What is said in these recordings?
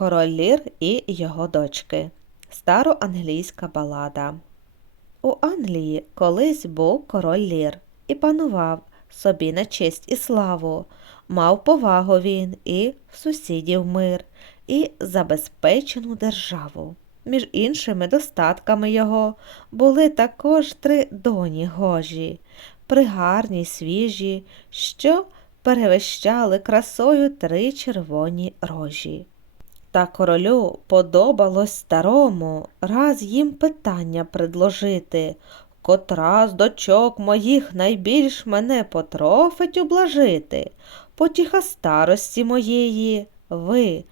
Король Лір і його дочки. Староанглійська балада. У Англії колись був король Лір і панував собі на честь і славу. Мав повагу він і в сусідів мир, і забезпечену державу. Між іншими достатками його були також три доні гожі, пригарні, свіжі, що перевищали красою три червоні рожі. Та королю подобалось старому раз їм питання предложити, котра з дочок моїх найбільш мене потрофить ублажити, потіха старості моєї, ви.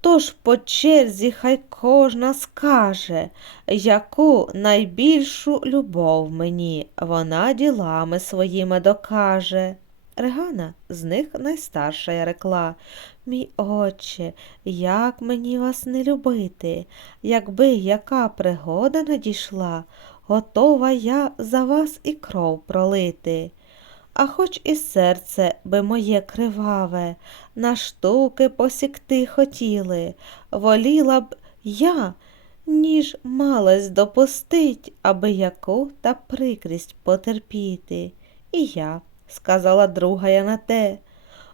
Тож по черзі хай кожна скаже, яку найбільшу любов мені вона ділами своїми докаже. Регана з них найстарша рекла. Мій отче, як мені вас не любити, якби яка пригода надійшла, готова я за вас і кров пролити. А хоч і серце би моє криваве, на штуки посікти хотіли, воліла б я, ніж малась допустить, аби яку та прикрість потерпіти. І я, сказала друга я на те,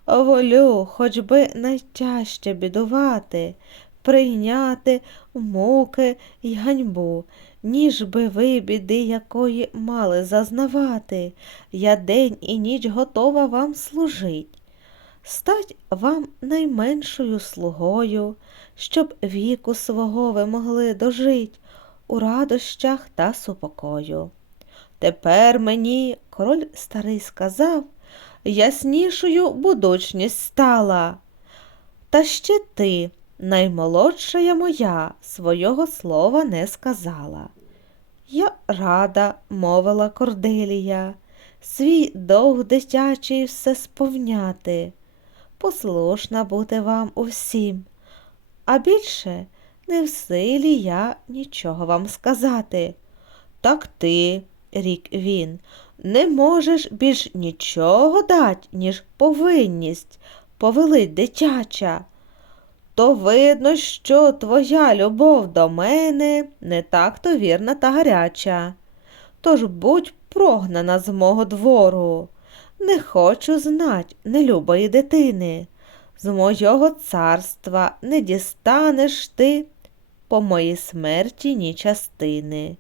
волю, хоч би найтяжче бідувати, прийняти муки й ганьбу, ніж би ви біди якої мали зазнавати, я день і ніч готова вам служить. Стать вам найменшою слугою, щоб віку свого ви могли дожить у радощах та супокою. Тепер мені, король старий сказав, яснішою будучність стала. Та ще ти, наймолодшая моя, свого слова не сказала. Я рада, мовила Корделія, свій довг дитячий все сповняти, послушна бути вам усім, а більше не в силі я нічого вам сказати. Так ти, рік він, не можеш більш нічого дать, ніж повинність, повелить дитяча. То видно, що твоя любов до мене не так то вірна та гаряча. Тож будь прогнана з мого двору. Не хочу знать нелюбої дитини. З мого царства не дістанеш ти по моїй смерті ні частини.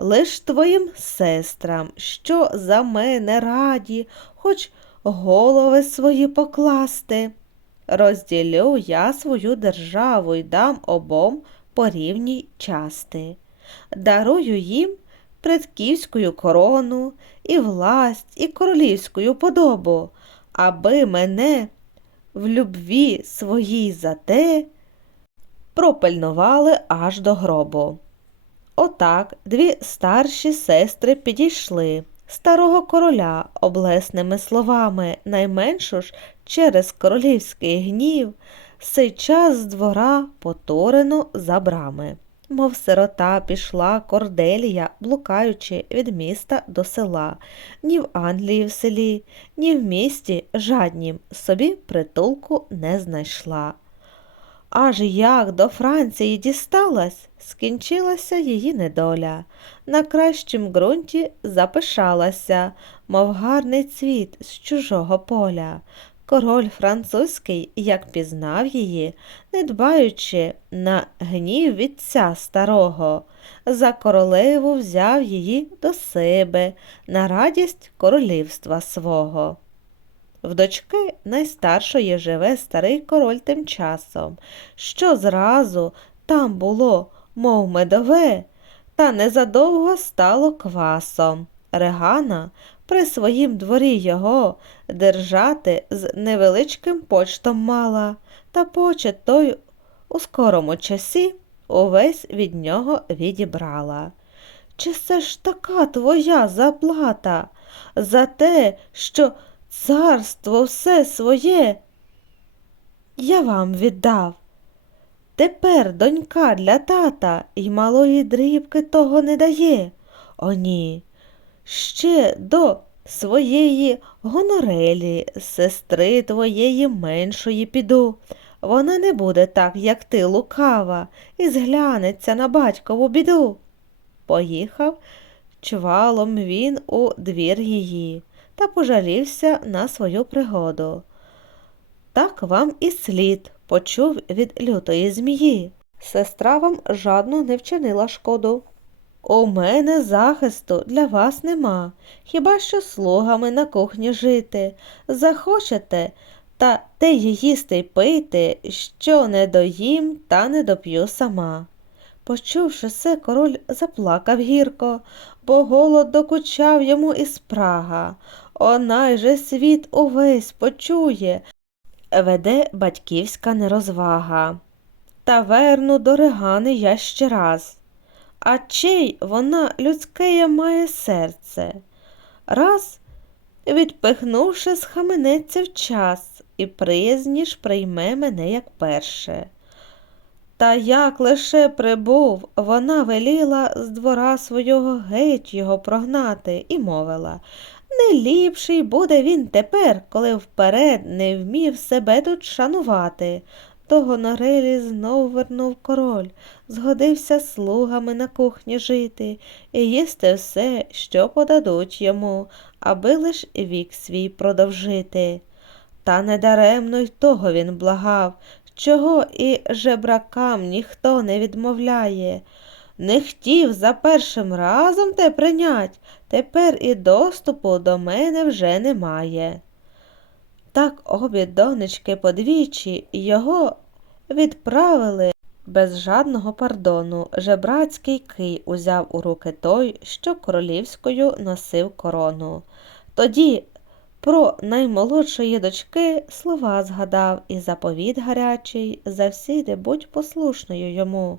Лиш твоїм сестрам, що за мене раді, хоч голови свої покласти. Розділю я свою державу й дам обом по рівній части. Дарую їм предківську корону, і власть, і королівську подобу, аби мене в любві своїй за те пропильнували аж до гробу. Отак дві старші сестри підійшли старого короля облесними словами, найменшу ж через королівський гнів, сей час з двора поторено за брами. Мов сирота пішла корделія, блукаючи від міста до села, ні в Англії в селі, ні в місті жаднім собі притулку не знайшла. Аж як до Франції дісталась, скінчилася її недоля. На кращім ґрунті запишалася, мов гарний цвіт з чужого поля. Король французький, як пізнав її, не дбаючи на гнів вітця старого, за королеву взяв її до себе на радість королівства свого. В дочки найстаршої живе старий король тим часом, що зразу там було, мов медове, та незадовго стало квасом. Регана при своїм дворі його держати з невеличким почтом мала, та почет той у скорому часі увесь від нього відібрала. Чи це ж така твоя заплата за те, що царство все своє я вам віддав? Тепер донька для тата й малої дрібки того не дає. О, ні ще до своєї гонорелі, сестри твоєї меншої піду, вона не буде так, як ти, лукава, і зглянеться на батькову біду. Поїхав чвалом він у двір її та пожалівся на свою пригоду. Так вам і слід почув від лютої змії. Сестра вам жадно не вчинила шкоду. У мене захисту для вас нема, хіба що слугами на кухні жити. Захочете, та те їсти й пити, що не доїм, та не доп'ю сама. Почувши це, король заплакав гірко, бо голод докучав йому і спрага. Онай же світ увесь почує, веде батьківська нерозвага. Таверну до регани я ще раз. А чий вона людське має серце? Раз, відпихнувши, схаменеться в час, і приязніш прийме мене як перше. Та як лише прибув, вона веліла з двора свого геть його прогнати і мовила не ліпший буде він тепер, коли вперед не вмів себе тут шанувати. До гонорелі знов вернув король, згодився слугами на кухні жити і їсти все, що подадуть йому, аби лиш вік свій продовжити. Та недаремно й того він благав, чого і жебракам ніхто не відмовляє. Не хотів за першим разом те прийнять, тепер і доступу до мене вже немає. Так обі донечки подвічі його відправили без жадного пардону. Жебрацький кий узяв у руки той, що королівською носив корону. Тоді про наймолодшої дочки слова згадав і заповіт гарячий завсіди будь послушною йому,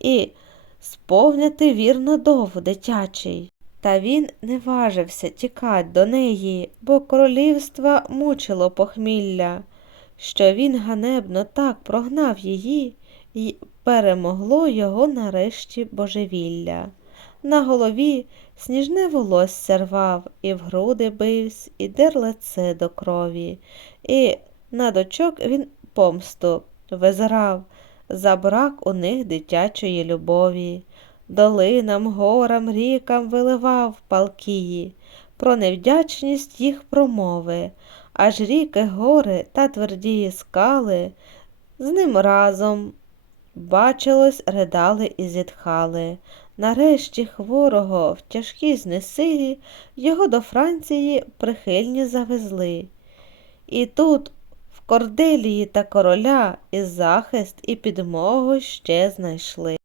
і сповняти вірно дов дитячий. Та він не важився тікать до неї, бо королівства мучило похмілля, що він ганебно так прогнав її, і перемогло його нарешті божевілля. На голові сніжне волосся рвав, і в груди бивсь, і дер лице до крові, і на дочок він помсту визирав, за брак у них дитячої любові. Долинам, горам, рікам виливав палкії, про невдячність їх промови, аж ріки, гори та твердії скали з ним разом. Бачилось, ридали і зітхали. Нарешті хворого в тяжкій знесилі його до Франції прихильні завезли. І тут, корделії та короля, і захист, і підмогу ще знайшли.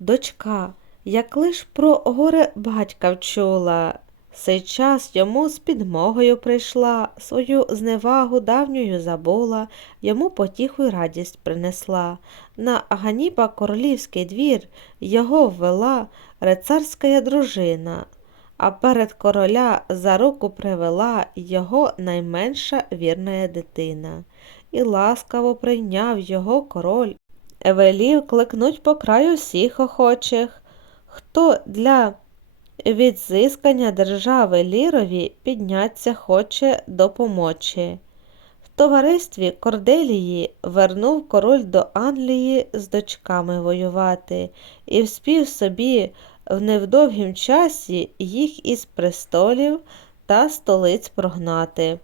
Дочка, як лиш про горе батька вчула, сей час йому з підмогою прийшла, свою зневагу давньою забула, йому потіху й радість принесла. На Ганіпа королівський двір його ввела рицарська дружина, а перед короля за руку привела його найменша вірна дитина. І ласкаво прийняв його король велів кликнуть по краю всіх охочих, хто для відзискання держави лірові підняться хоче допомочі. Товаристві Корделії вернув король до Англії з дочками воювати і вспів собі в невдовгім часі їх із престолів та столиць прогнати.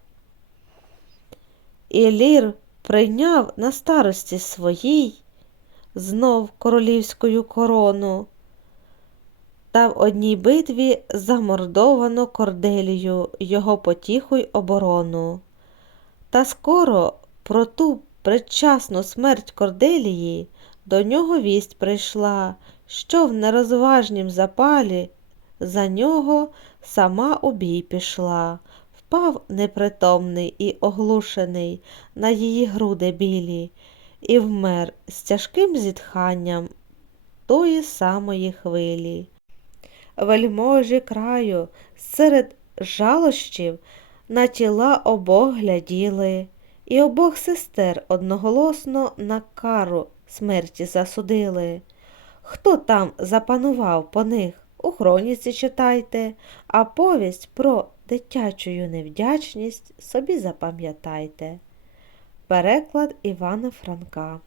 І Лір прийняв на старості своїй знов королівською корону. Та в одній битві замордовано корделію його потіху й оборону. Та скоро про ту предчасну смерть корделії до нього вість прийшла, що в нерозважнім запалі за нього сама у бій пішла, впав непритомний і оглушений на її груди білі і вмер з тяжким зітханням тої самої хвилі. Вельможі краю серед жалощів на тіла обох гляділи, і обох сестер одноголосно на кару смерті засудили. Хто там запанував по них, у хроніці читайте, а повість про дитячу невдячність собі запам'ятайте. Переклад Івана Франка